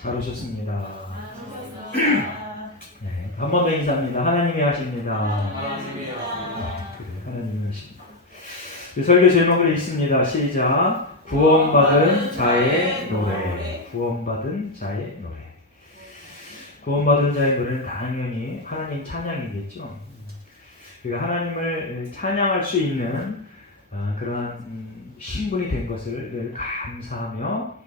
잘 오셨습니다. 네, 한 번 더 인사합니다. 하나님이 하십니다. 하나님이 하십니다. 설교 제목을 읽습니다. 시작. 구원받은 자의 노래. 구원받은 자의 노래. 구원받은 자의 노래는 당연히 하나님 찬양이겠죠. 그러니까 하나님을 찬양할 수 있는 그러한 신분이 된 것을 늘 감사하며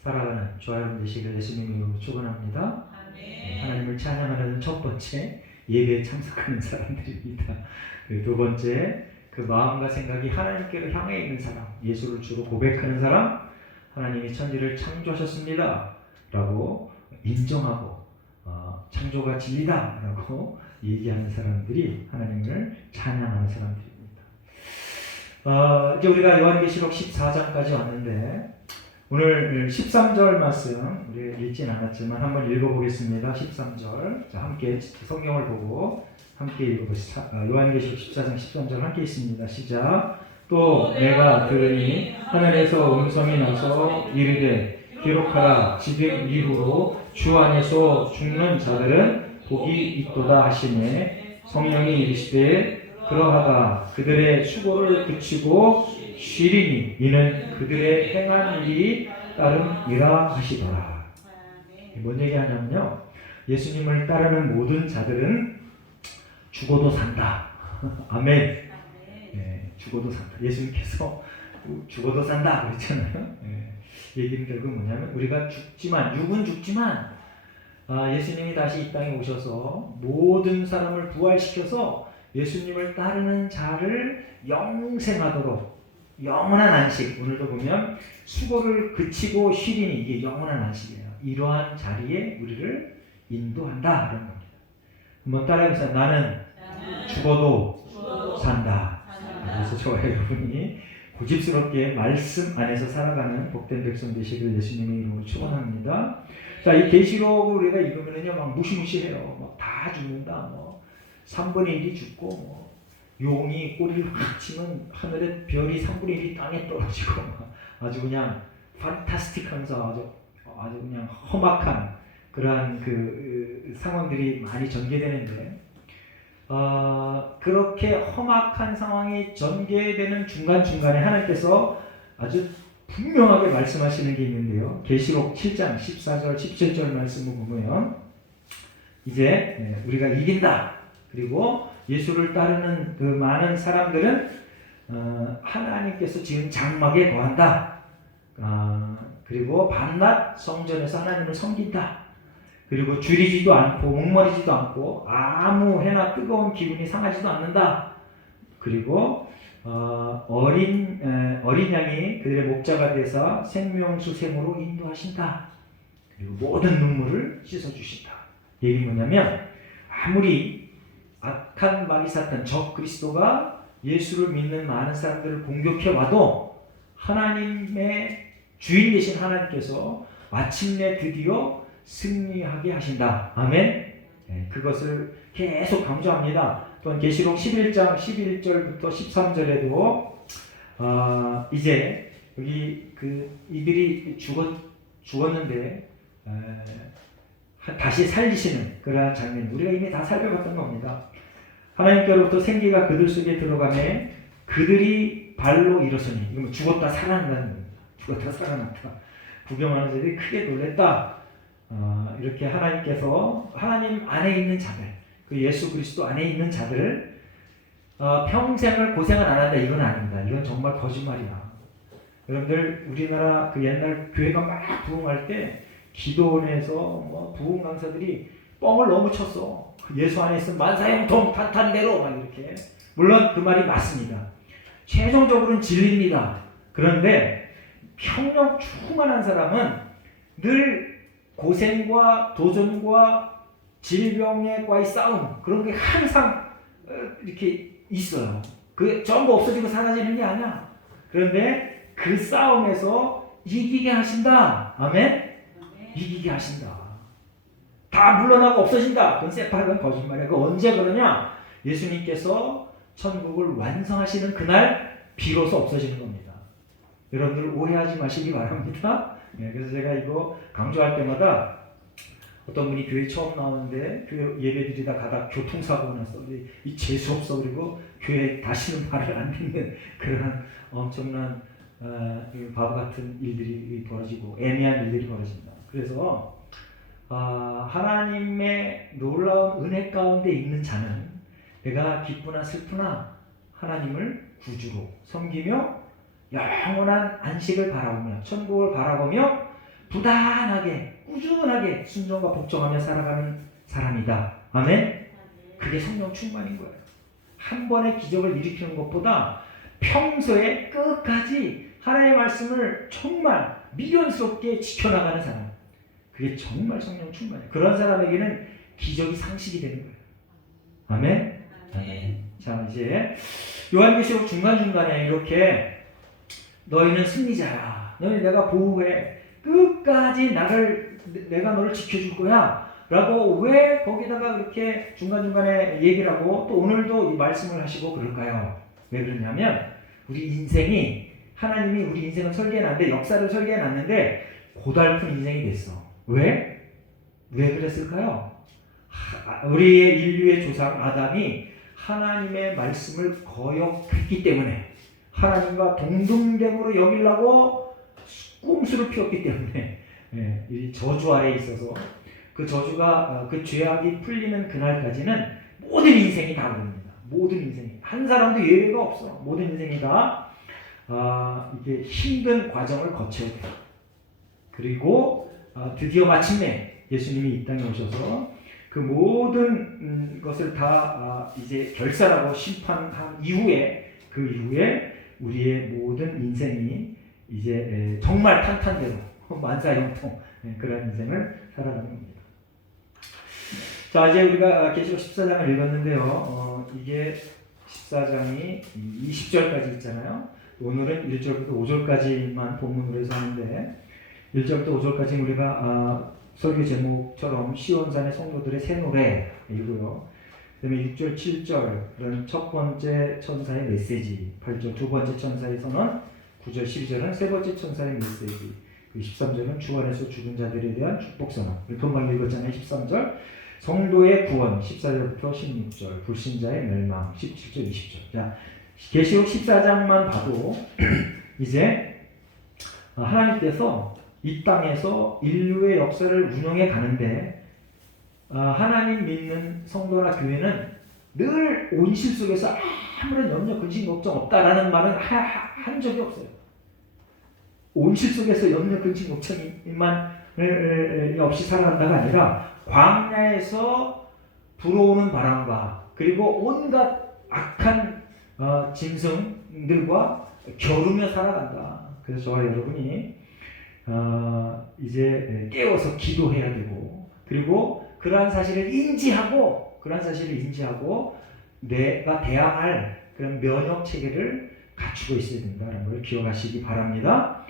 살아가는 저와 여러분 되시길 예수님 이름으로 축원합니다. 하나님을 찬양하는 첫 번째 예배에 참석하는 사람들입니다. 두 번째 그 마음과 생각이 하나님께로 향해 있는 사람, 예수를 주로 고백하는 사람, 하나님이 천지를 창조하셨습니다 라고 인정하고 창조가 진리다 라고 얘기하는 사람들이 하나님을 찬양하는 사람들입니다. 이제 우리가 요한계시록 14장까지 왔는데 오늘 13절 말씀 우리 읽진 않았지만 한번 읽어보겠습니다. 13절. 자, 함께 성경을 보고 함께 읽어보시죠. 요한계시록 14장 13절 함께 있습니다. 시작. 또 내가 들으니 하늘에서 음성이 나서 이르되 기록하라. 지금 이후로 주 안에서 죽는 자들은 복이 있도다 하시매 성령이 이르시되 그러하다. 그들의 수고를 그치고 쉬리니 이는 그들의 행한 일이 따름이라 하시더라. 뭔 얘기하냐면요, 예수님을 따르는 모든 자들은 죽어도 산다. 아멘. 네, 죽어도 산다. 예수님께서 죽어도 산다 그랬잖아요. 네, 얘기는 결국 뭐냐면 우리가 죽지만, 육은 죽지만 예수님이 다시 이 땅에 오셔서 모든 사람을 부활시켜서 예수님을 따르는 자를 영생하도록 영원한 안식, 오늘도 보면 수고를 그치고 쉬리니 이게 영원한 안식이에요. 이러한 자리에 우리를 인도한다 그런 겁니다. 한번 따라해보세요. 나는 죽어도 산다. 그래서 저와 여러분이 고집스럽게 말씀 안에서 살아가는 복된 백성 되시기를 예수님의 이름으로 축원합니다. 자, 이 계시록을 우리가 읽으면요 막 무시무시해요. 막 다 죽는다. 3분의 1이 죽고 용이 꼬리를 확 치면 하늘에 별이 3분의 1이 땅에 떨어지고 아주 그냥 판타스틱하면서 아주 그냥 험악한 그러한 그 상황들이 많이 전개되는데 그렇게 험악한 상황이 전개되는 중간중간에 하나님께서 아주 분명하게 말씀하시는 게 있는데요. 계시록 7장 14절 17절 말씀을 보면 이제 우리가 이긴다. 그리고 예수를 따르는 그 많은 사람들은 하나님께서 지금 장막에 거한다. 그리고 밤낮 성전에서 하나님을 섬긴다. 그리고 줄이지도 않고 목마르지도 않고 아무 해나 뜨거운 기운이 상하지도 않는다. 그리고 어린 양이 그들의 목자가 되사 생명수생으로 인도하신다. 그리고 모든 눈물을 씻어주신다. 얘기 뭐냐면 아무리 악한 마귀 사탄 적 그리스도가 예수를 믿는 많은 사람들을 공격해와도 하나님의 주인 되신 하나님께서 마침내 드디어 승리하게 하신다. 아멘. 네, 그것을 계속 강조합니다. 또한 계시록 11장 11절부터 13절에도 이제 여기 이들이 죽었는데 다시 살리시는 그러한 장면, 우리가 이미 다 살펴봤던 겁니다. 하나님께로부터 생기가 그들 속에 들어가매 그들이 발로 일어서니, 이거 뭐 죽었다 살아난다는 겁니다. 죽었다 살아났다. 구경하는 자들이 크게 놀랬다. 이렇게 하나님께서 하나님 안에 있는 자들, 그 예수 그리스도 안에 있는 자들 평생을 고생을 안 한다, 이건 아닙니다. 이건 정말 거짓말이야. 여러분들 우리나라 그 옛날 교회가 막 부흥할 때 기도원에서 부흥 강사들이 뻥을 너무 쳤어. 예수 안에 있으면 만사형통 탄탄대로 막 이렇게. 물론 그 말이 맞습니다. 최종적으로는 진리입니다. 그런데 평력 충만한 사람은 늘 고생과 도전과 질병과의 싸움, 그런 게 항상 이렇게 있어요. 그게 전부 없어지고 사라지는 게 아니야. 그런데 그 싸움에서 이기게 하신다. 아멘? 이기게 하신다. 다 물러나고 없어진다. 그건 새파란 거짓말이야. 그 언제 그러냐? 예수님께서 천국을 완성하시는 그날 비로소 없어지는 겁니다. 여러분들 오해하지 마시기 바랍니다. 그래서 제가 이거 강조할 때마다 어떤 분이 교회 처음 나오는데 교회 예배 드리다 가다 교통사고가 났어. 이 재수 없어. 그리고 교회 다시는 말을 안 듣는 그런 엄청난 바보 같은 일들이 벌어지고 애매한 일들이 벌어집니다. 그래서 하나님의 놀라운 은혜 가운데 있는 자는 내가 기쁘나 슬프나 하나님을 구주로 섬기며 영원한 안식을 바라보며 천국을 바라보며 부단하게 꾸준하게 순종과 복종하며 살아가는 사람이다. 아멘? 그게 성령 충만인 거예요. 한 번의 기적을 일으키는 것보다 평소에 끝까지 하나님의 말씀을 정말 미련스럽게 지켜나가는 사람, 그게 정말 성령 충만이에요. 그런 사람에게는 기적이 상식이 되는 거예요. 아멘? 아멘. 자, 이제 요한계시록 중간중간에 이렇게 너희는 승리자야. 너희 내가 보호해. 끝까지 내가 너를 지켜줄 거야. 라고 왜 거기다가 그렇게 중간중간에 얘기를 하고 또 오늘도 이 말씀을 하시고 그럴까요? 왜 그러냐면 우리 인생이 하나님이 우리 인생을 설계해놨는데 역사를 설계해놨는데 고달픈 인생이 됐어. 왜? 왜 그랬을까요? 우리 인류의 조상 아담이 하나님의 말씀을 거역했기 때문에 하나님과 동등됨으로 여기려고 꼼수를 피웠기 때문에 이 저주 아래에 있어서 그 저주가 그 죄악이 풀리는 그날까지는 모든 인생이 다 그럽니다. 모든 인생이 한 사람도 예외가 없어. 모든 인생이 다 이게 힘든 과정을 거쳐야 돼요. 그리고 드디어 마침내 예수님이 이 땅에 오셔서 그 모든 것을 다 이제 결산하고 심판한 이후에 그 이후에 우리의 모든 인생이 이제 정말 탄탄대로 만사형통 그런 인생을 살아가는 겁니다. 자, 이제 우리가 계시록 14장을 읽었는데요. 이게 14장이 20절까지 있잖아요. 오늘은 1절부터 5절까지만 본문으로 해서 하는데 1절부터 5절까지 우리가 설교 제목처럼 시온산의 성도들의 새 노래이고요. 그 다음에 6절, 7절은 첫 번째 천사의 메시지, 8절 두 번째 천사의 선언, 9절, 12절은 세 번째 천사의 메시지, 13절은 주 안에서 죽은 자들에 대한 축복 선언. 금방 읽었잖아요. 13절 성도의 구원, 14절부터 16절 불신자의 멸망, 17절, 20절. 자, 계시록 14장만 봐도 이제 하나님께서 이 땅에서 인류의 역사를 운영해 가는데 하나님 믿는 성도나 교회는 늘 온실 속에서 아무런 염려, 근심, 걱정 없다라는 말은 한 적이 없어요. 온실 속에서 염려, 근심, 걱정만 없이 살아간다가 아니라 광야에서 불어오는 바람과 그리고 온갖 악한 짐승들과 겨루며 살아간다. 그래서 저와 여러분이 이제 깨워서 기도해야 되고 그리고 그러한 사실을 인지하고 내가 대항할 그런 면역 체계를 갖추고 있어야 된다는 걸 기억하시기 바랍니다.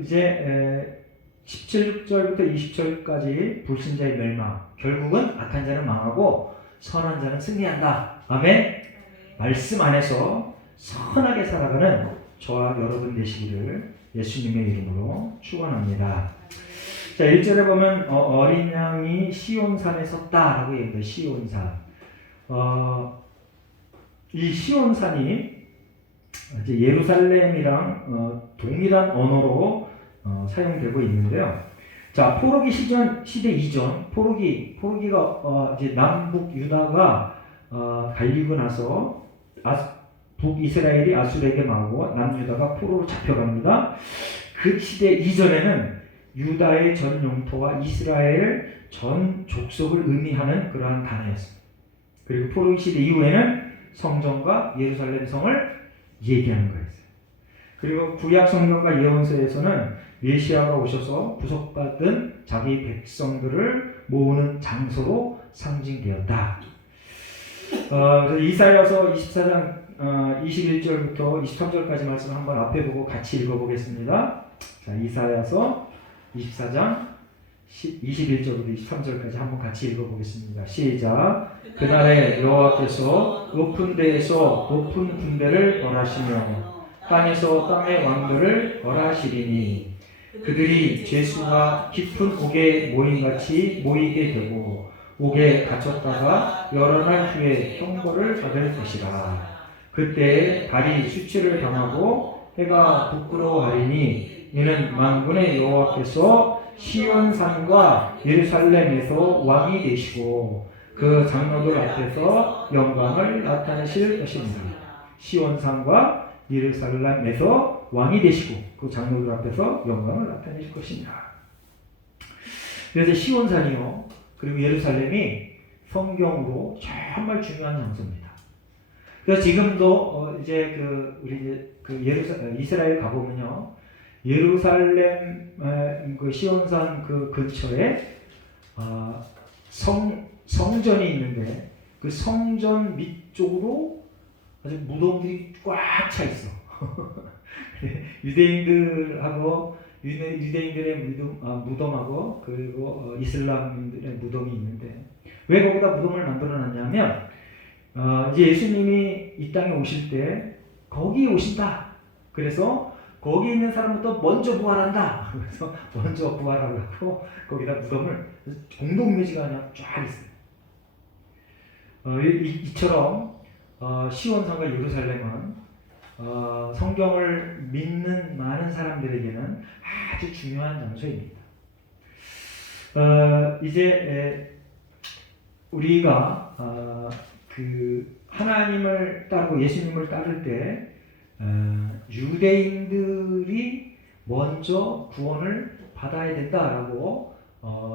이제 17절부터 20절까지 불신자의 멸망, 결국은 악한 자는 망하고 선한 자는 승리한다. 아멘. 말씀 안에서 선하게 살아가는 저와 여러분 되시기를 예수님의 이름으로 축원합니다. 자, 1절에 보면 어린 양이 시온산에 섰다라고 얘기합니다. 시온산. 이 시온산이 이제 예루살렘이랑 동일한 언어로 사용되고 있는데요. 자, 포로기 시대 이전, 포로기가 이제 남북 유다가 갈리고 나서 북이스라엘이 아수르에게 망하고 남유다가 포로로 잡혀갑니다. 그 시대 이전에는 유다의 전 영토와 이스라엘 전 족속을 의미하는 그러한 단어였습니다. 그리고 포로기 시대 이후에는 성전과 예루살렘 성을 얘기하는 거였어요. 그리고 구약 성경과 예언서에서는 메시아가 오셔서 구속받은 자기 백성들을 모으는 장소로 상징되었다. 이사야서 24장 21절부터 23절까지 말씀 한번 앞에 보고 같이 읽어보겠습니다. 자, 이사야서 24장 21절부터 23절까지 한번 같이 읽어보겠습니다. 시작. 그날에 여호와께서 높은 데에서 높은 군대를 벌하시며 땅에서 땅의 왕들을 벌하시리니 그들이 죄수가 깊은 옥에 모임같이 모이게 되고 옥에 갇혔다가 여러 날 후에 형벌을 받을 것이라. 그때 달이 수치를 당하고 해가 부끄러워하리니 이는 만군의 여호와께서 시온산과 예루살렘에서 왕이 되시고 그 장로들 앞에서 영광을 나타내실 것입니다. 시온산과 예루살렘에서 왕이 되시고 그 장로들 앞에서 영광을 나타내실 것입니다. 그래서 시온산이요 그리고 예루살렘이 성경으로 정말 중요한 장소입니다. 그래서 지금도 이제 우리 이스라엘 가보면요 예루살렘 그 시온산 그 근처에 성전이 있는데 그 성전 밑쪽으로 아주 무덤들이 꽉 차 있어. 유대인들의 무덤하고 그리고 이슬람인들의 무덤이 있는데 왜 거기다 무덤을 만들어 놨냐면 이제 예수님이 이 땅에 오실 때 거기 오신다. 그래서 거기 있는 사람부터 먼저 부활한다. 그래서 먼저 부활하려고 거기다 무덤을 공동묘지가 그냥 쫙 있어요. 이처럼 시온산과 예루살렘은 성경을 믿는 많은 사람들에게는 아주 중요한 장소입니다. 이제 우리가 하나님을 따르고 예수님을 따를 때 유대인들이 먼저 구원을 받아야 된다라고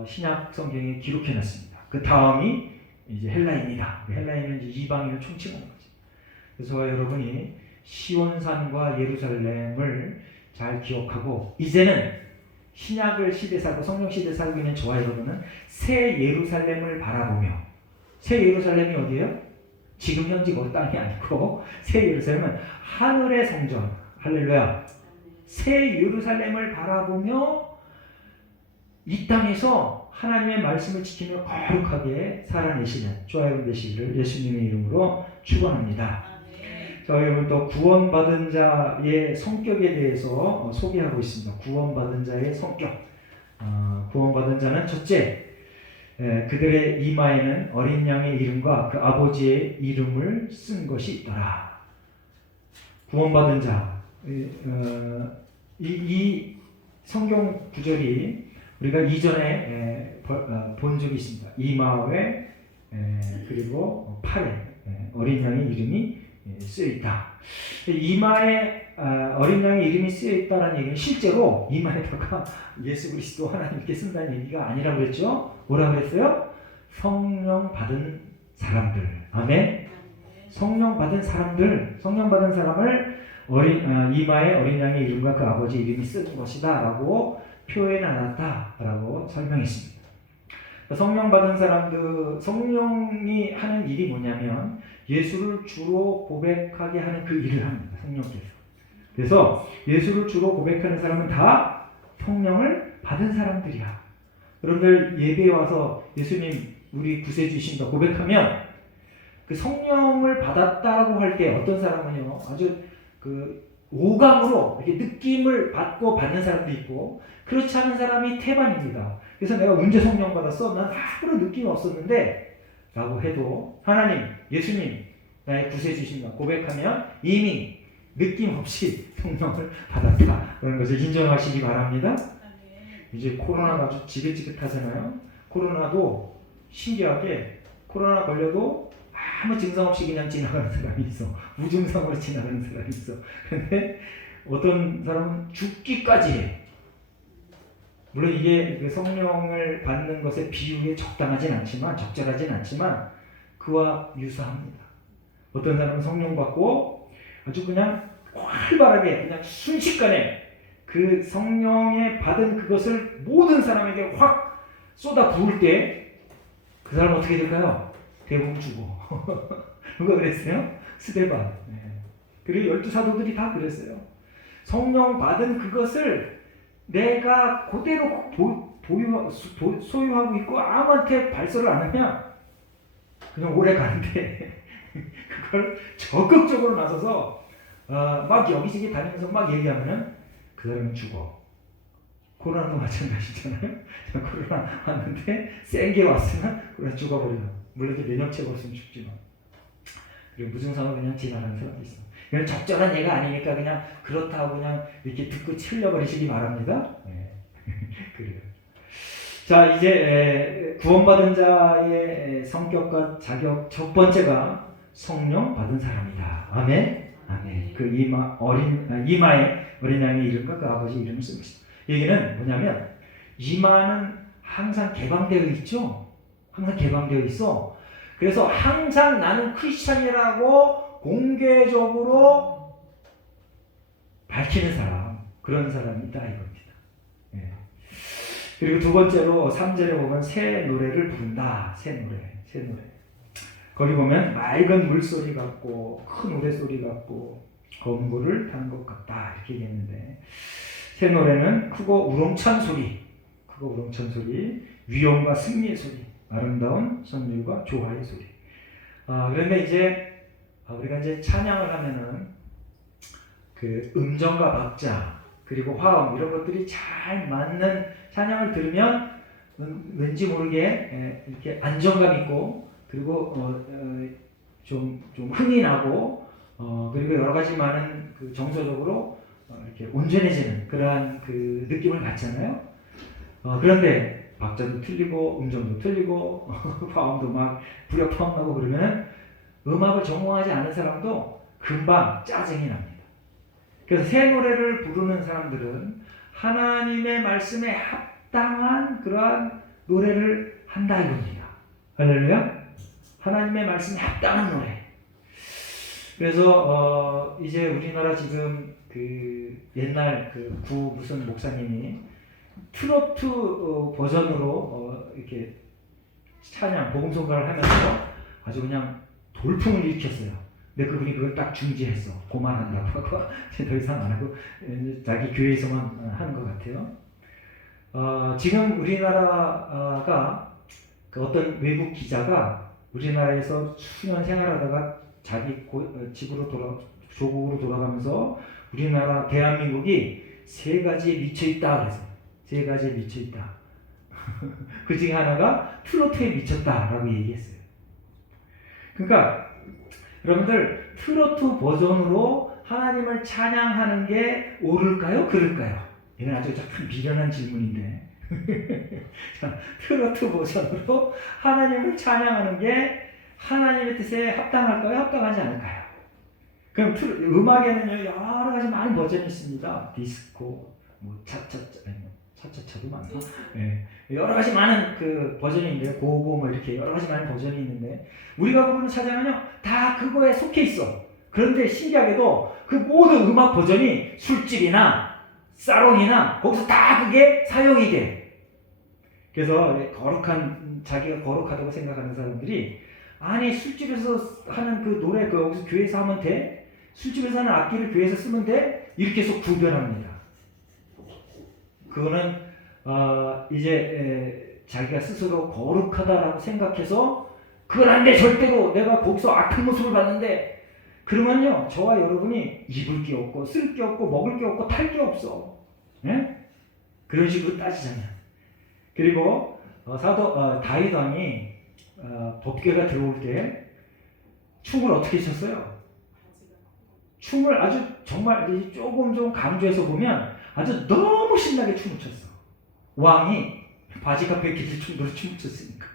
신약 성경에 기록해놨습니다. 그 다음이 이제 헬라인이다. 헬라인은 이제 이방인을 총칭하는 거죠. 그래서 여러분이 시온산과 예루살렘을 잘 기억하고 이제는 신약을 시대 살고 성령 시대 살고 있는 저와 여러분은 새 예루살렘을 바라보며 새 예루살렘이 어디예요? 지금 현재 그 땅이 아니고 새 예루살렘은 하늘의 성전 할렐루야 새 예루살렘을 바라보며 이 땅에서 하나님의 말씀을 지키며 거룩하게 살아내시는 저와 여러분 되시기를 예수님의 이름으로 축원합니다. 자, 여러분 또 구원받은 자의 성격에 대해서 소개하고 있습니다. 구원받은 자의 성격. 구원받은 자는 첫째, 그들의 이마에는 어린 양의 이름과 그 아버지의 이름을 쓴 것이 있더라. 구원받은 자. 이 성경 구절이 우리가 이전에 본 적이 있습니다. 이마에 그리고 팔에 어린 양의 이름이 쓰여 있다. 이마에 어린 양의 이름이 쓰여 있다는 얘기는 실제로 이마에다가 예수 그리스도 하나님께 쓴다는 얘기가 아니라고 그랬죠. 뭐라고 그랬어요? 성령 받은 사람들. 아멘. 성령 받은 사람들, 성령 받은 사람을 이마에 어린 양의 이름과 그 아버지 이름이 쓴 것이다라고 표현해놨다라고 설명했습니다. 성령 받은 사람들, 성령이 하는 일이 뭐냐면 예수를 주로 고백하게 하는 그 일을 합니다. 성령께서. 그래서 예수를 주로 고백하는 사람은 다 성령을 받은 사람들이야. 여러분들 예배에 와서 예수님 우리 구세주신다 고백하면 그 성령을 받았다라고 할 때 어떤 사람은요 아주 오감으로 이렇게 느낌을 받고 받는 사람도 있고 그렇지 않은 사람이 태반입니다. 그래서 내가 언제 성령 받았어? 난 아무런 느낌이 없었는데 라고 해도 하나님, 예수님 나의 구세주신다 고백하면 이미 느낌 없이 성령을 받았다. 그런 것을 인정하시기 바랍니다. 이제 코로나가 아주 지긋지긋하잖아요. 코로나도 신기하게 코로나 걸려도 아무 증상 없이 그냥 지나가는 사람이 있어. 무증상으로 지나가는 사람이 있어. 근데 어떤 사람은 죽기까지 해. 물론 이게 성령을 받는 것의 비율이 적당하진 않지만 적절하진 않지만 그와 유사합니다. 어떤 사람은 성령 받고 아주 그냥 활발하게 그냥 순식간에 그 성령에 받은 그것을 모든 사람에게 확 쏟아 부을 때 그 사람은 어떻게 될까요? 대부분 죽어. 누가 그랬어요? 스데반. 네. 그리고 12사도들이 다 그랬어요. 성령 받은 그것을 내가 그대로 소유하고 있고 아무한테 발설을 안 하면 그냥 오래 가는데 그걸 적극적으로 나서서 막 여기저기 다니면서 막 얘기하면 그 사람은 죽어. 코로나도 마찬가지잖아요. 코로나 왔는데 센 게 왔으면 그냥 죽어버려. 물론 이제 면역체가 없으면 죽지만. 그리고 무증상으로 그냥 지나가는 사람도 있어. 그냥 적절한 예가 아니니까 그냥 그렇다고 그냥 이렇게 듣고 틀려버리시기 바랍니다. 네. 그래요. 자, 이제 구원받은 자의 성격과 자격 첫 번째가 성령 받은 사람이다. 아멘. 아멘. 그 이마에 어린 양의 이름과 그 아버지 이름을 쓴 것이다. 얘기는 뭐냐면 이마는 항상 개방되어 있죠. 항상 개방되어 있어. 그래서 항상 나는 크리스찬이라고 공개적으로 밝히는 사람, 그런 사람이 있다 이겁니다. 예. 그리고 두 번째로 3절에 보면 새 노래를 부른다. 새 노래. 거기 보면 맑은 물소리 같고 큰 우레소리 같고 검고를 타는 것 같다 이렇게 얘기했는데, 새 노래는 크고 우렁찬 소리, 위엄과 승리의 소리, 아름다운 선율과 조화의 소리. 그런데 이제 우리가 이제 찬양을 하면은 그 음정과 박자 그리고 화음 이런 것들이 잘 맞는 찬양을 들으면 왠지 모르게 이렇게 안정감 있고, 그리고 좀 흥이 나고, 그리고 여러 가지 많은 그 정서적으로 이렇게 온전해지는 그러한 그 느낌을 받잖아요. 그런데 박자도 틀리고 음정도 틀리고 화음도 막 불협화음 나고 그러면 음악을 전공하지 않은 사람도 금방 짜증이 납니다. 그래서 새 노래를 부르는 사람들은 하나님의 말씀에 합당한 그러한 노래를 한다 이겁니다. 할렐루야. 하나님의 말씀에 합당한 노래. 그래서 이제 우리나라 지금 그 옛날 그 구 무슨 목사님이 트로트 버전으로 이렇게 찬양 복음송가를 하면서 아주 그냥 돌풍을 일으켰어요. 근데 그분이 그걸 딱 중지했어. 그만한다고 하고 더 이상 안 하고 자기 교회에서만 하는 것 같아요. 지금 우리나라가 그 어떤 외국 기자가 우리나라에서 수년 생활하다가 자기 조국으로 돌아가면서 우리나라 대한민국이 세 가지에 미쳐있다 그래서 세 가지에 미쳐있다. 그 중에 하나가 트로트에 미쳤다라고 얘기했어요. 그러니까 여러분들 트로트 버전으로 하나님을 찬양하는 게 옳을까요? 그럴까요? 이건 아주 참 미련한 질문인데 자, 트로트 버전으로 하나님을 찬양하는 게 하나님의 뜻에 합당할까요? 합당하지 않을까요? 그럼 음악에는요 여러 가지 많은 버전이 있습니다. 디스코, 뭐 차차차도 많나? 네. 여러 가지 많은 그 버전이 있는데 고고 뭐 이렇게 여러 가지 많은 버전이 있는데 우리가 부르는 찬양은요 다 그거에 속해 있어. 그런데 신기하게도 그 모든 음악 버전이 술집이나 사롱이나 거기서 다 그게 사용이 돼. 그래서 자기가 거룩하다고 생각하는 사람들이 아니 술집에서 하는 그 노래 그 여기서 교회에서 하면 돼? 술집에서 하는 악기를 교회에서 쓰면 돼? 이렇게 해서 구별합니다. 그거는 이제 자기가 스스로 거룩하다라고 생각해서 그건 안 돼 절대로 내가 거기서 악한 모습을 봤는데 그러면요 저와 여러분이 입을 게 없고 쓸 게 없고 먹을 게 없고 탈 게 없어. 예? 그런 식으로 따지잖아요. 그리고 다윗 왕이 법궤가 들어올 때 춤을 어떻게 췄어요? 춤을 아주 정말 조금 강조해서 보면 아주 너무 신나게 춤을 췄어. 왕이 바지가 벗겨질 정도로 춤을 췄으니까.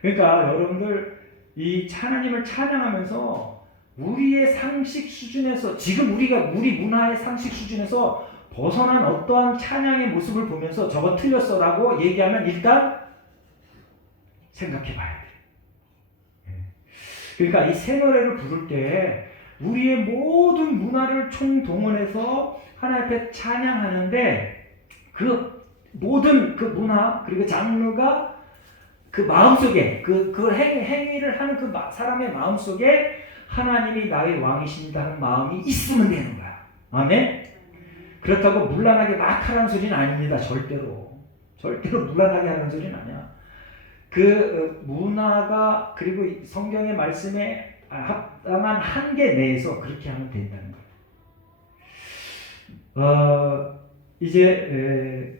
그러니까 여러분들 이 하나님을 찬양하면서 우리의 상식 수준에서 지금 우리 문화의 상식 수준에서 벗어난 어떠한 찬양의 모습을 보면서 저거 틀렸어 라고 얘기하면 일단 생각해 봐야 돼. 그러니까 이 새 노래를 부를 때 우리의 모든 문화를 총동원해서 하나님 앞에 찬양하는데 그 모든 그 문화 그리고 장르가 그 마음속에 그 행위를 하는 그 사람의 마음속에 하나님이 나의 왕이십니다 하는 마음이 있으면 되는 거야. 아멘? 그렇다고 물란하게 막 하라는 소리는 아닙니다. 절대로 물란하게 하는 소리는 아니야. 그 문화가 그리고 성경의 말씀에 합당한 한계 내에서 그렇게 하면 된다는 거예요. 이제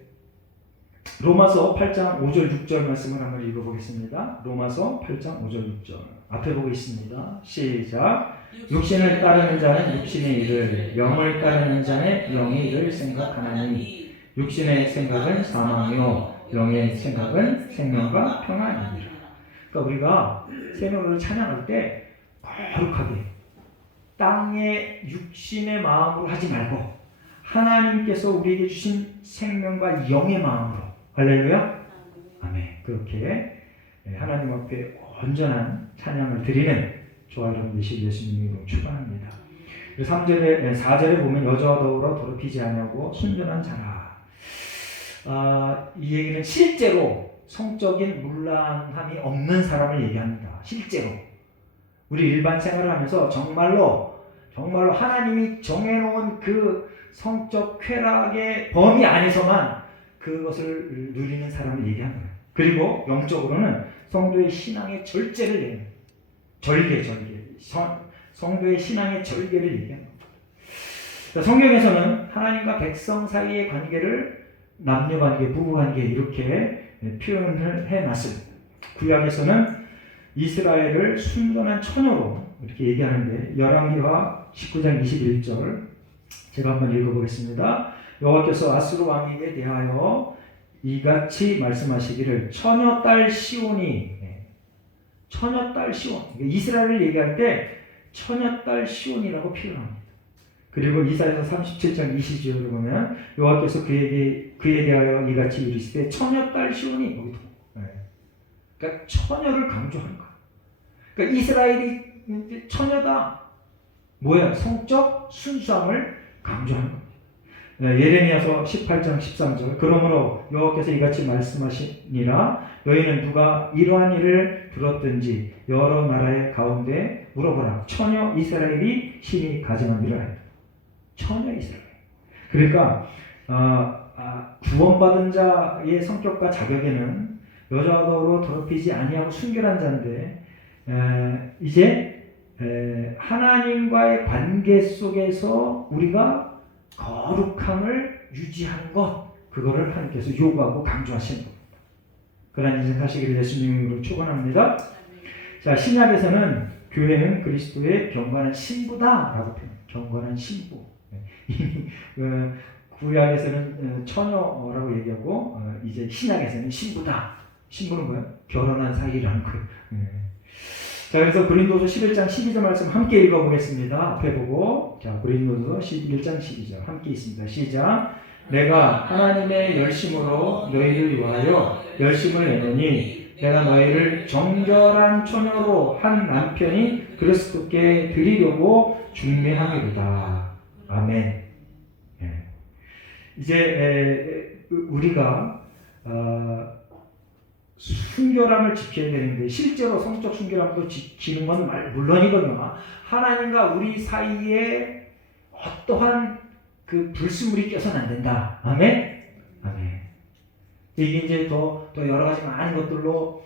로마서 8장 5절 6절 말씀을 한번 읽어보겠습니다. 로마서 8장 5절 6절 앞에 보고 있습니다. 시작. 육신을 따르는 자는 육신의 일을, 영을 따르는 자는 영의 일을 생각하나니 육신의 생각은 사망이요 영의 생각은 생명과 평안이니라. 그러니까 우리가 생명을 찬양할 때 거룩하게 땅의 육신의 마음으로 하지 말고 하나님께서 우리에게 주신 생명과 영의 마음으로, 할렐루야, 아멘, 그렇게 하나님 앞에 온전한 찬양을 드리는 저와 여러분 되시길 예수님으로 축원합니다. 4절에 보면 여자와 더불어 더럽히지 아니하고 순전한 자라. 이 얘기는 실제로 성적인 문란함이 없는 사람을 얘기합니다. 실제로 우리 일반 생활을 하면서 정말로 하나님이 정해놓은 그 성적 쾌락의 범위 안에서만 그것을 누리는 사람을 얘기하는 거예요. 그리고 영적으로는 성도의 신앙의 절제를 얘기해요. 절개. 성도의 신앙의 절개를 얘기하는 겁니다. 성경에서는 하나님과 백성 사이의 관계를 남녀관계, 부부관계 이렇게 표현을 해놨습니다. 구약에서는 이스라엘을 순전한 처녀로 이렇게 얘기하는데 열왕기하 19장 21절 제가 한번 읽어보겠습니다. 여호와께서 아수르 왕에게 대하여 이같이 말씀하시기를 처녀딸 시온이, 처녀딸 시온, 이스라엘을 얘기할 때 처녀딸 시온이라고 표현합니다. 그리고 이사야서 37장 20절을 보면 여호와께서 그에 대하여 이같이 이르시되 처녀딸 시온이, 여기도 그러니까 처녀를 강조하는 거야. 그러니까 이스라엘이 처녀다. 뭐야? 성적 순수함을 강조하는 겁니다. 예레미야서 18장 13절 그러므로 여호와께서 이같이 말씀하시니라 너희는 누가 이러한 일을 들었든지 여러 나라의 가운데 물어보라. 처녀 이스라엘이 신이 가정함이라. 처녀 이스라엘. 그러니까 구원받은 자의 성격과 자격에는 여자와 더럽히지 아니하고 순결한 자인데 이제 하나님과의 관계 속에서 우리가 거룩함을 유지하는 것, 그거를 하나님께서 요구하고 강조하시는 겁니다. 그러한 인생 사시기를 예수님으로 축원합니다. 자, 신약에서는 교회는 그리스도의 경건한 신부다라고 표현해요. 경건한 신부. 구약에서는 처녀라고 얘기하고 이제 신약에서는 신부다. 신부는 뭐예요? 결혼한 사이라는 거예요. 자, 그래서 고린도서 11장 12절 말씀 함께 읽어보겠습니다. 앞에 보고. 자, 고린도서 11장 12절 함께 있습니다. 시작. 내가 하나님의 열심으로 너희를 위하여 열심을 내노니 내가 너희를 정결한 처녀로 한 남편이 그리스도께 드리려고 중매함이로다. 아멘. 이제 우리가 순결함을 지켜야 되는데 실제로 성적 순결함도 지키는 건 물론이거든요. 하나님과 우리 사이에 어떠한 그 불순물이 껴서는 안 된다. 아멘. 아멘. 이게 이제 더 여러 가지 많은 것들로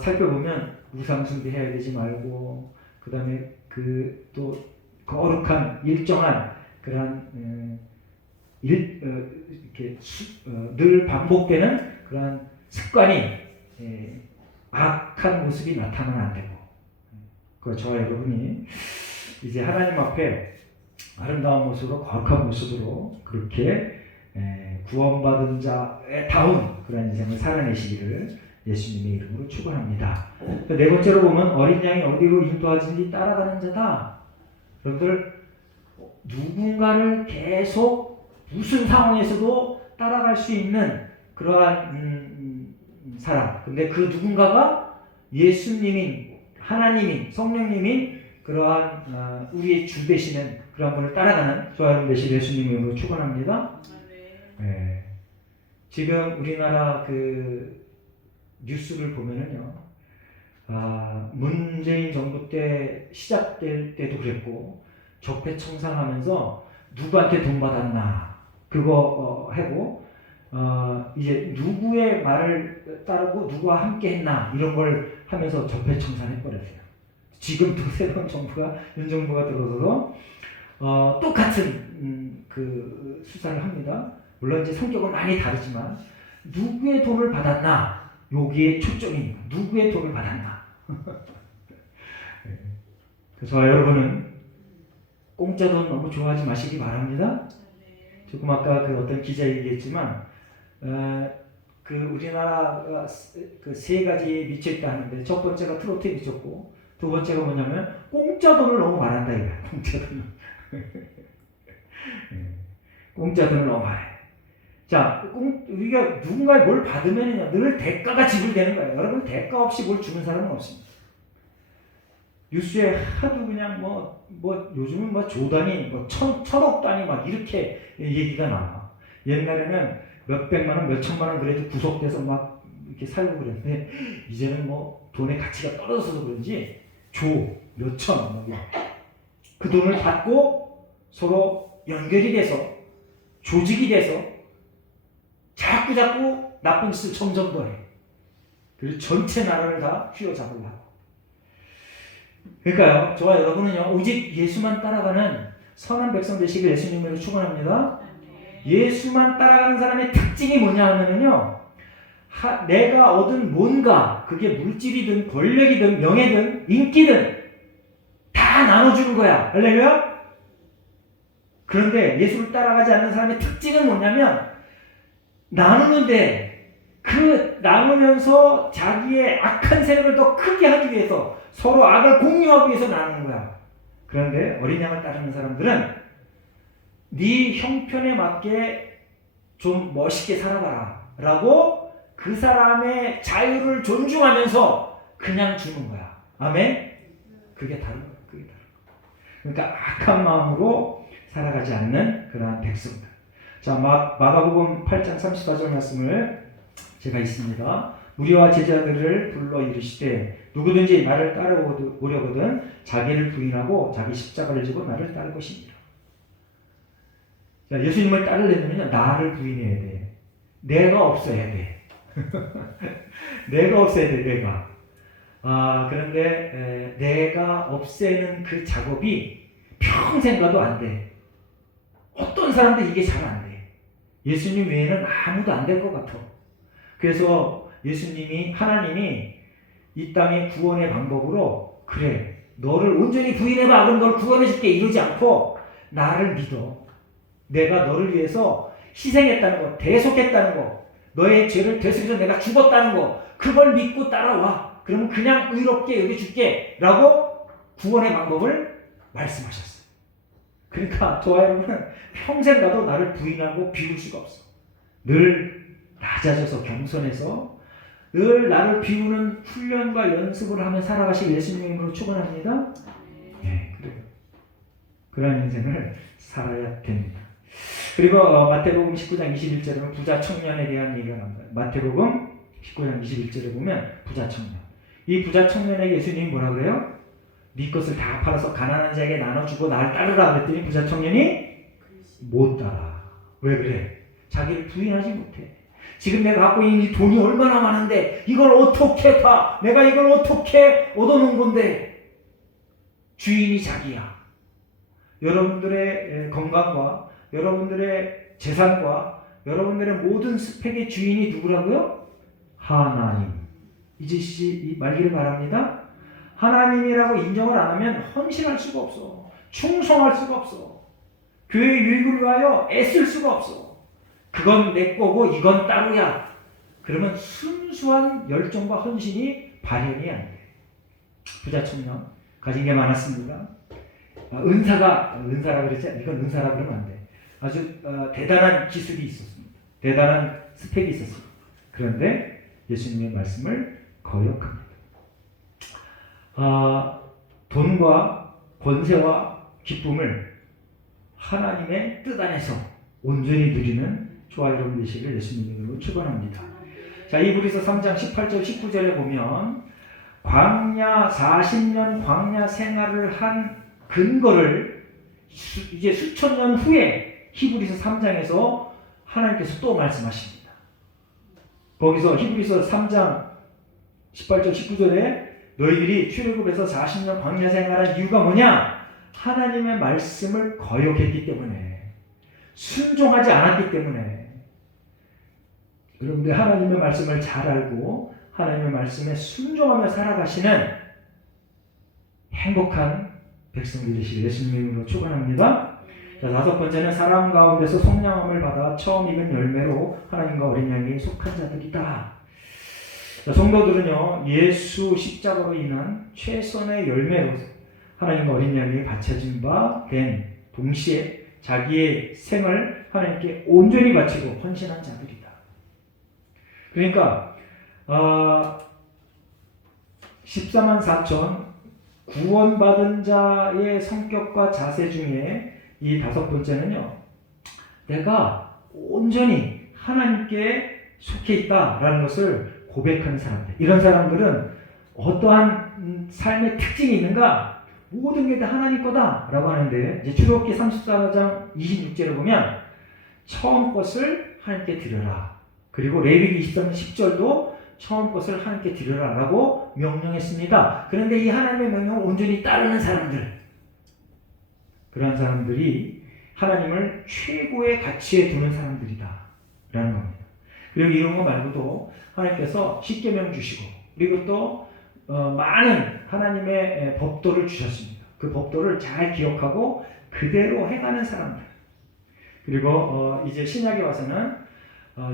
살펴보면 우상 숭배해야 되지 말고, 그 다음에 그 또 거룩한 일정한 그러한 이렇게 늘 반복되는 그러한 습관이 악한 모습이 나타나면 안 되고, 그 저와 여러분이 이제 하나님 앞에 아름다운 모습으로 거룩한 모습으로 그렇게 구원받은 자의 다운 그런 인생을 살아내시기를 예수님의 이름으로 축원합니다. 네 번째로 보면 어린 양이 어디로 인도하든지 따라가는 자다. 여러분들 누군가를 계속 무슨 상황에서도 따라갈 수 있는 그러한 사람. 근데 그 누군가가 예수님인, 하나님인, 성령님인 그러한 우리의 주 되시는 그런 분을 따라가는 저와 여러분 되신 예수님으로 축원합니다. 네. 지금 우리나라 그 뉴스를 보면은요, 문재인 정부 때 시작될 때도 그랬고 적폐청산하면서 누구한테 돈 받았나 그거 하고 이제 누구의 말을 따르고 누구와 함께 했나 이런 걸 하면서 적폐청산해버렸어요. 지금 또 새로운 정부가, 윤 정부가 들어서서 똑같은 그 수사를 합니다. 물론 이제 성격은 많이 다르지만 누구의 돈을 받았나? 여기에 초점입니다. 누구의 돈을 받았나? 그래서 여러분은 공짜 돈 너무 좋아하지 마시기 바랍니다. 조금 아까 그 어떤 기자 얘기했지만 그 우리나라가 그 세 가지에 미쳐 있다 하는데 첫 번째가 트로트에 미쳤고 두 번째가 뭐냐면 공짜 돈을 너무 바란다 이거야. 공짜 돈을. 공짜 돈을 너무 바래. 자, 우리가 누군가에 뭘 받으면요 늘 대가가 지불되는 거예요. 여러분 대가 없이 뭘 주는 사람은 없습니다. 뉴스에 하도 그냥 뭐 요즘은 뭐 조단위, 천억 단위 막 이렇게 얘기가 나와. 옛날에는 몇백만 원, 몇천만 원 그래도 구속돼서 막 이렇게 살고 그랬는데 이제는 뭐 돈의 가치가 떨어져서 그런지 몇천 그 돈을 받고 서로 연결이 돼서 조직이 돼서 자꾸 나쁜 짓을 점점 더 해. 그리고 전체 나라를 다 휘어잡으려고. 그러니까요, 저와 여러분은요, 오직 예수만 따라가는 선한 백성 되시길 예수님으로 축원합니다. 예수만 따라가는 사람의 특징이 뭐냐 하면요, 내가 얻은 뭔가, 그게 물질이든 권력이든 명예든 인기든 다 나눠주는 거야. 할렐루야? 그런데 예수를 따라가지 않는 사람의 특징은 뭐냐면 나누는데 그 나누면서 자기의 악한 세력을 더 크게 하기 위해서 서로 악을 공유하기 위해서 나누는 거야. 그런데 어린 양을 따르는 사람들은 네 형편에 맞게 좀 멋있게 살아봐라 라고 그 사람의 자유를 존중하면서 그냥 주는 거야. 아멘? 그게 다른 거야. 그러니까 악한 마음으로 살아가지 않는 그러한 백성들. 자, 마가복음 8장 34절 말씀을 제가 있습니다. 무리와 제자들을 불러 이르시되 누구든지 나를 따라오려거든 자기를 부인하고 자기 십자가를 지고 나를 따를 것입니다. 자, 예수님을 따르려면요 나를 부인해야 돼. 내가 없어야 돼. 내가 없어야 돼. 내가. 그런데 내가 없애는 그 작업이 평생 가도 안 돼. 어떤 사람도 이게 잘 안 돼. 예수님 외에는 아무도 안 될 것 같아. 그래서 하나님이 이 땅의 구원의 방법으로 그래 너를 온전히 부인해봐 그럼 널 구원해줄게 이러지 않고 나를 믿어. 내가 너를 위해서 희생했다는 거, 대속했다는 거, 너의 죄를 되새겨서 내가 죽었다는 거 그걸 믿고 따라와. 그러면 그냥 의롭게 여겨줄게 라고 구원의 방법을 말씀하셨어요. 그러니까 저와 여러분은 평생 가도 나를 부인하고 비울 수가 없어. 늘 낮아져서 겸손해서 늘 나를 비우는 훈련과 연습을 하며 살아가실 예수님으로 축원합니다. 네, 그래요. 그런 인생을 살아야 됩니다. 그리고 마태복음 19장 21절에 보면 부자 청년에 대한 얘기가 나옵니다. 마태복음 19장 21절에 보면 부자 청년. 이 부자 청년에게 예수님이 뭐라 그래요? 네 것을 다 팔아서 가난한 자에게 나눠주고 나를 따르라 그랬더니 부자 청년이 못 따라. 왜 그래? 자기를 부인하지 못해. 지금 내가 갖고 있는 이 돈이 얼마나 많은데 이걸 어떻게 다 내가 이걸 어떻게 얻어놓은 건데 주인이 자기야. 여러분들의 건강과 여러분들의 재산과 여러분들의 모든 스펙의 주인이 누구라고요? 하나님. 이제 말기를 바랍니다. 하나님이라고 인정을 안 하면 헌신할 수가 없어. 충성할 수가 없어. 교회 유익을 위하여 애쓸 수가 없어. 그건 내 거고 이건 따로야. 그러면 순수한 열정과 헌신이 발현이 안 돼. 부자 청년 가진 게 많았습니다. 은사라 그랬지? 이건 은사라 그러면 안 돼. 아주 대단한 기술이 있었습니다. 대단한 스펙이 있었습니다. 그런데 예수님의 말씀을 거역합니다. 돈과 권세와 기쁨을 하나님의 뜻 안에서 온전히 누리는 저와 여러분 되시길 예수님으로 축원합니다. 자, 이브리서 3장 18절 19절에 보면 광야 40년 광야 생활을 한 근거를 이제 수천 년 후에 히브리서 3장에서 하나님께서 또 말씀하십니다. 거기서 히브리서 3장 18절 19절에 너희들이 출애굽에서 40년 광야 생활한 이유가 뭐냐? 하나님의 말씀을 거역했기 때문에, 순종하지 않았기 때문에, 여러분들 하나님의 말씀을 잘 알고 하나님의 말씀에 순종하며 살아가시는 행복한 백성들이 되시길 예수님 이름으로 축원합니다. 자, 다섯 번째는 사람 가운데서 속량함을 받아 처음 익은 열매로 하나님과 어린 양에게 속한 자들이다. 자, 성도들은요, 예수 십자가로 인한 최선의 열매로 하나님과 어린 양에게 바쳐진 바 된 동시에 자기의 생을 하나님께 온전히 바치고 헌신한 자들이다. 그러니까 14만 4천 구원받은 자의 성격과 자세 중에 이 다섯 번째는요, 내가 온전히 하나님께 속해 있다라는 것을 고백하는 사람들. 이런 사람들은 어떠한 삶의 특징이 있는가? 모든 게 다 하나님 거다라고 하는데, 이제 출애굽기 34장 26절에 보면 처음 것을 하나님께 드려라. 그리고 레위기 23장 10절도 처음 것을 하나님께 드려라라고 명령했습니다. 그런데 이 하나님의 명령을 온전히 따르는 사람들, 그러한 사람들이 하나님을 최고의 가치에 두는 사람들이다 라는 겁니다. 그리고 이런 거 말고도 하나님께서 십계명 주시고, 그리고 또 많은 하나님의 법도를 주셨습니다. 그 법도를 잘 기억하고 그대로 행하는 사람들. 그리고 이제 신약에 와서는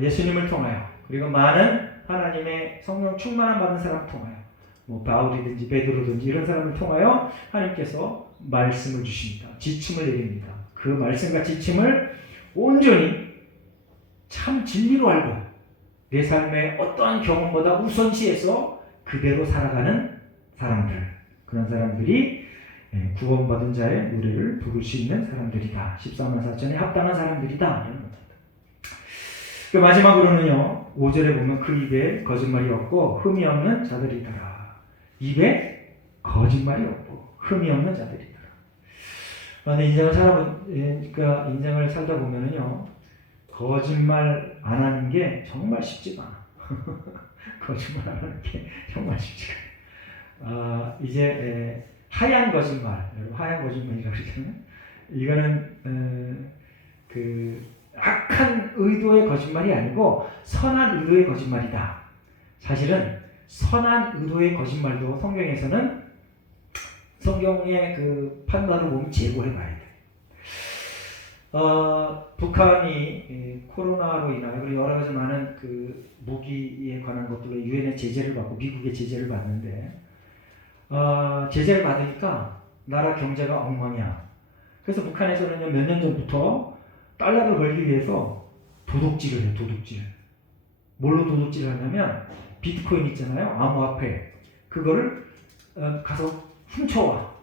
예수님을 통하여, 그리고 많은 하나님의 성령 충만함 받은 사람 통하여, 뭐 바울이든지 베드로든지 이런 사람을 통하여 하나님께서 말씀을 주십니다. 지침을 내립니다. 그 말씀과 지침을 온전히 참 진리로 알고 내 삶의 어떠한 경험보다 우선시해서 그대로 살아가는 사람들, 그런 사람들이 구원받은 자의 노래를 부를 수 있는 사람들이다. 14만 4천에 합당한 사람들이다. 그 마지막으로는요, 5절에 보면 그 입에 거짓말이 없고 흠이 없는 자들이더라. 입에 거짓말이 없고 흠이 없는 자들이더라. 근데 인생을 살다 보면은요, 거짓말 안 하는 게 정말 쉽지가 않아. 거짓말 안 하는 게 정말 쉽지가 않아. 이제 하얀 거짓말, 여러분 하얀 거짓말이라고 그러잖아요. 이거는 그 악한 의도의 거짓말이 아니고 선한 의도의 거짓말이다. 사실은 선한 의도의 거짓말도 성경에서는 성경의 그 판단을 보면 제고해 봐야 돼. 북한이 코로나로 인하여 그리고 여러 가지 많은 그 무기에 관한 것들로 유엔의 제재를 받고 미국의 제재를 받는데, 제재를 받으니까 나라 경제가 엉망이야. 그래서 북한에서는 몇 년 전부터 달러를 벌기 위해서 도둑질을 해, 도둑질. 뭘로 도둑질을 하냐면 비트코인 있잖아요, 암호화폐. 그거를 가서 훔쳐와.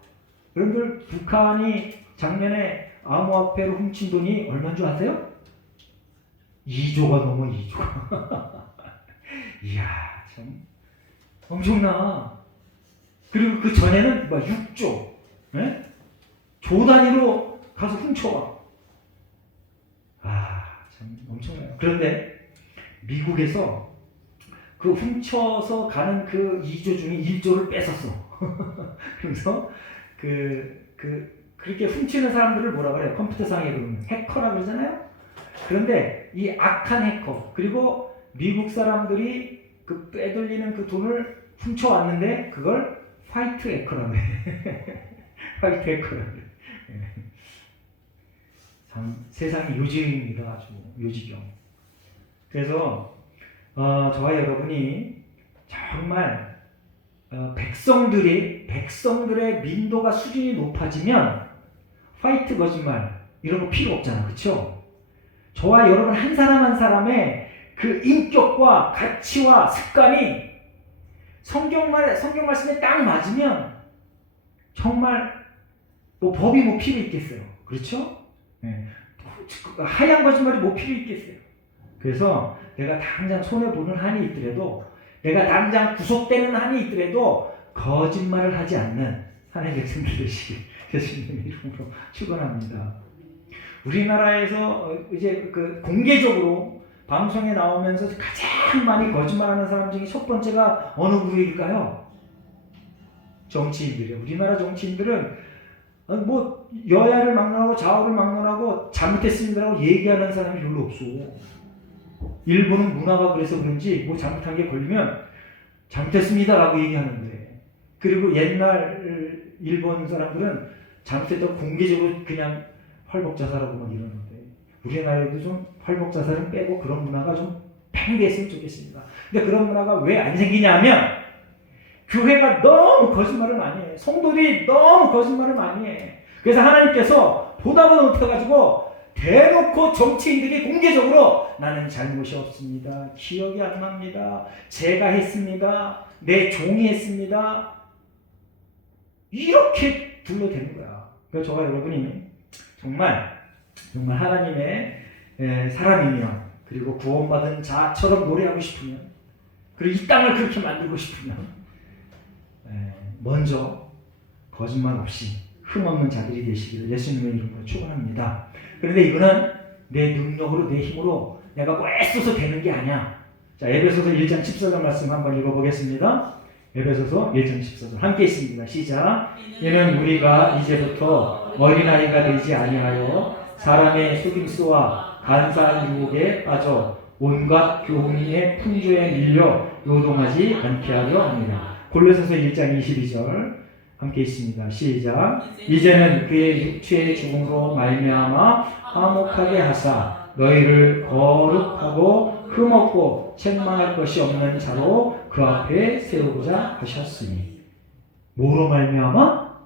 여러분들 북한이 작년에 암호화폐로 훔친 돈이 얼마인 줄 아세요? 2조가 넘어, 2조가. 이야, 참 엄청나. 그리고 그 전에는 6조, 네? 조 단위로 가서 훔쳐와. 참 엄청나요. 그런데 미국에서 그 훔쳐서 가는 그 2조 중에 1조를 뺏었어. 그래서 그렇게 훔치는 사람들을 뭐라 그래요? 컴퓨터상에 그러면 해커라 그러잖아요. 그런데 이 악한 해커, 그리고 미국 사람들이 그 빼돌리는 그 돈을 훔쳐왔는데 그걸 화이트 해커라고 해. 화이트 해커라고 해. 참 세상이 요지경입니다. 아주 요지경. 그래서 저와 여러분이 정말 백성들의 민도가 수준이 높아지면 화이트 거짓말 이런 거 필요 없잖아, 그렇죠? 저와 여러분 한 사람 한 사람의 그 인격과 가치와 습관이 성경 말씀에 딱 맞으면 정말 뭐 법이 뭐 필요 있겠어요, 그렇죠? 네. 하얀 거짓말이 뭐 필요 있겠어요. 그래서 내가 당장 손해보는 한이 있더라도, 내가 당장 구속되는 한이 있더라도 거짓말을 하지 않는 하나님의 백성들 되시길 예수님의 이름으로 축원합니다. 우리나라에서 이제 그 공개적으로 방송에 나오면서 가장 많이 거짓말하는 사람 중에 첫 번째가 어느 부류일까요? 정치인들이에요. 우리나라 정치인들은 뭐 여야를 막론하고 좌우를 막론하고 잘못했습니다라고 얘기하는 사람이 별로 없어. 일본은 문화가 그래서 그런지 뭐 잘못한 게 걸리면 잘못했습니다라고 얘기하는데, 그리고 옛날 일본 사람들은 잘못했다고 공개적으로 그냥 활복자살하고 막 이러는데, 우리나라에도 좀 활복자살은 빼고 그런 문화가 좀 팽배했으면 좋겠습니다. 근데 그런 문화가 왜 안 생기냐 하면 교회가 너무 거짓말을 많이 해. 성도들이 너무 거짓말을 많이 해. 그래서 하나님께서 보다 못해가지고 대놓고 정치인들이 공개적으로 나는 잘못이 없습니다. 기억이 안 납니다. 제가 했습니다. 내 종이 했습니다. 이렇게 둘러대는 거야. 그래서 저와 여러분이 정말 하나님의 사람이면, 그리고 구원받은 자처럼 노래하고 싶으면, 그리고 이 땅을 그렇게 만들고 싶으면 먼저 거짓말 없이 흠없는 자들이 되시기를 예수님의 이름으로 축원합니다. 그런데 이거는 내 능력으로, 내 힘으로 내가 뭐 애써서 되는 게 아니야. 자, 에베소서 1장 14절 말씀 한번 읽어보겠습니다. 에베소서 1장 14절 함께 있습니다. 시작. 이는 우리가 이제부터 어린아이가 되지 아니하여 사람의 속임수와 간사한 유혹에 빠져 온갖 교훈의 풍조에 밀려 요동하지 않게 하려 합니다. 골로새서 1장 22절 함께 있습니다. 시작. 이제는 그의 육체의 죽음으로 말미암아 화목하게 하사 너희를 거룩하고 흠없고 책망할 것이 없는 자로 그 앞에 세우고자 하셨으니. 뭐로 말미암아?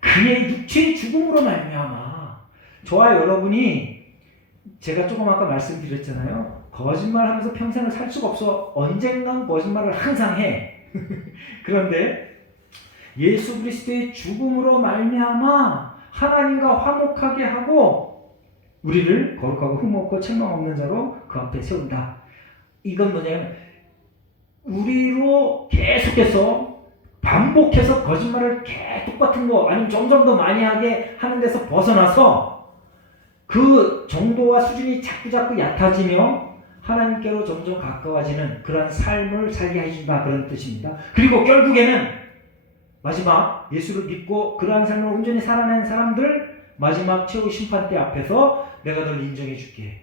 그의 육체의 죽음으로 말미암아. 저와 여러분이, 제가 조금 아까 말씀드렸잖아요. 거짓말하면서 평생을 살 수가 없어. 언젠간 거짓말을 항상 해. 그런데 예수 그리스도의 죽음으로 말미암아 하나님과 화목하게 하고 우리를 거룩하고 흠없고 책망 없는 자로 그 앞에 세운다. 이건 뭐냐면 우리로 계속해서 반복해서 거짓말을 똑같은 거 아니면 점점 더 많이 하게 하는 데서 벗어나서 그 정도와 수준이 자꾸 얕아지며 하나님께로 점점 가까워지는 그런 삶을 살게 해준다, 그런 뜻입니다. 그리고 결국에는 마지막 예수를 믿고 그러한 삶을 온전히 살아낸 사람들 마지막 최후 심판대 앞에서 내가 널 인정해 줄게.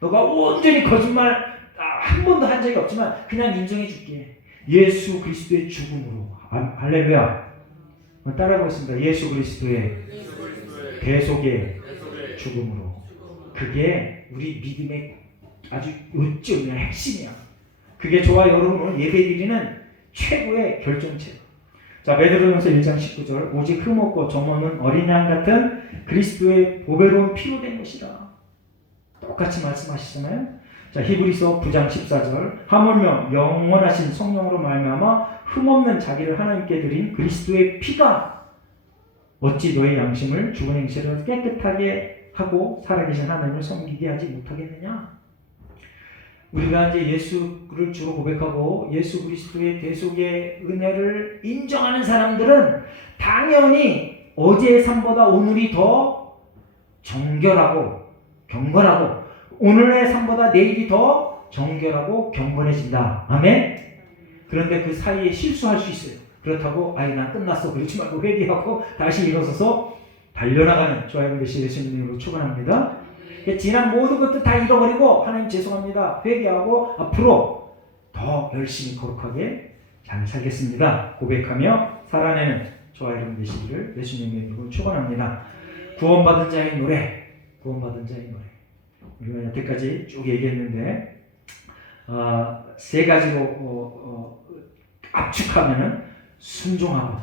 너가 온전히 거짓말 한 번도 한 적이 없지만 그냥 인정해 줄게. 예수 그리스도의 죽음으로. 할렐루야. 따라해보겠습니다. 예수 그리스도의 대속의 죽음으로. 그게 우리 믿음의 아주 요점이야, 핵심이야. 그게 저와 여러분 오늘 예배드리는 최고의 결정체. 자, 베드로전서 1장 19절 오직 흠없고 점없는 어린 양 같은 그리스도의 보배로운 피로 된 것이라. 똑같이 말씀하시잖아요. 자, 히브리서 9장 14절 하물며 영원하신 성령으로 말미암아 흠없는 자기를 하나님께 드린 그리스도의 피가 어찌 너의 양심을 죽은 행실을 깨끗하게 하고 살아계신 하나님을 섬기게 하지 못하겠느냐. 우리가 이제 예수를 주로 고백하고 예수 그리스도의 대속의 은혜를 인정하는 사람들은 당연히 어제의 삶보다 오늘이 더 정결하고 경건하고 오늘의 삶보다 내일이 더 정결하고 경건해진다. 아멘? 그런데 그 사이에 실수할 수 있어요. 그렇다고 난 끝났어 그러지 말고 회개하고 다시 일어서서 달려나가는 저와 여러분 되시 예수님으로 축원합니다. 지난 모든 것들 다 잃어버리고 하나님 죄송합니다 회개하고 앞으로 더 열심히 거룩하게 잘 살겠습니다 고백하며 살아내는 저와 여러분 되시기를 예수님의 이름으로 축원합니다. 구원받은 자의 노래, 구원받은 자의 노래. 우리가 여태까지 쭉 얘기했는데 세 가지로 압축하면은 순종하고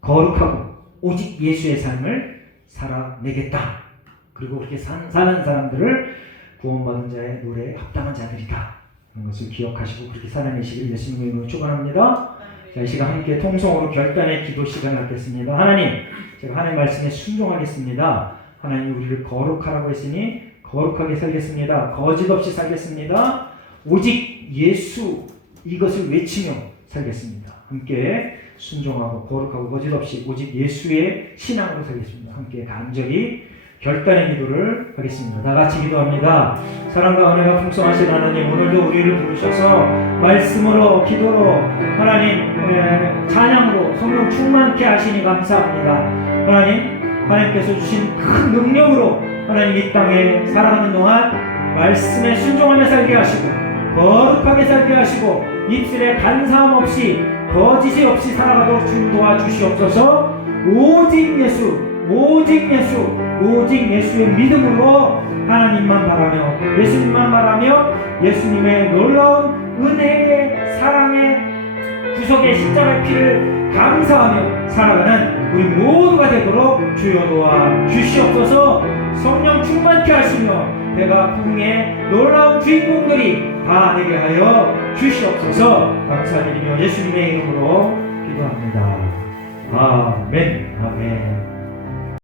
거룩하고 오직 예수의 삶을 살아내겠다. 그리고 그렇게 사는 사람들을 구원받은 자의 노래에 합당한 자들이다. 그런 것을 기억하시고 그렇게 살아내시길 예수님의 이름으로 축원합니다. 자, 이 시간 함께 통성으로 결단의 기도 시간을 갖겠습니다. 하나님, 제가 하나님 말씀에 순종하겠습니다. 하나님 우리를 거룩하라고 했으니 거룩하게 살겠습니다. 거짓 없이 살겠습니다. 오직 예수 이것을 외치며 살겠습니다. 함께 순종하고 거룩하고 거짓 없이 오직 예수의 신앙으로 살겠습니다. 함께 간절히 결단의 기도를 하겠습니다. 다 같이 기도합니다. 사랑과 은혜가 풍성하신 하나님, 오늘도 우리를 부르셔서 말씀으로 기도로 하나님 찬양으로 성령 충만케 하시니 감사합니다. 하나님께서 주신 큰 능력으로 하나님 이 땅에 살아가는 동안 말씀에 순종하며 살게 하시고 거룩하게 살게 하시고 입술에 간사함 없이 거짓이 없이 살아가도록 주 도와주시옵소서. 오직 예수, 오직 예수, 오직 예수의 믿음으로 하나님만 바라며 예수님만 바라며 예수님의 놀라운 은혜의 사랑의 구속의 십자가의 피를 감사하며 살아가는 우리 모두가 되도록 주여 도와 주시옵소서. 성령 충만케 하시며 배가 부흥의 놀라운 주인공들이 다 되게 하여 주시옵소서. 감사드리며 예수님의 이름으로 기도합니다. 아멘. 아멘.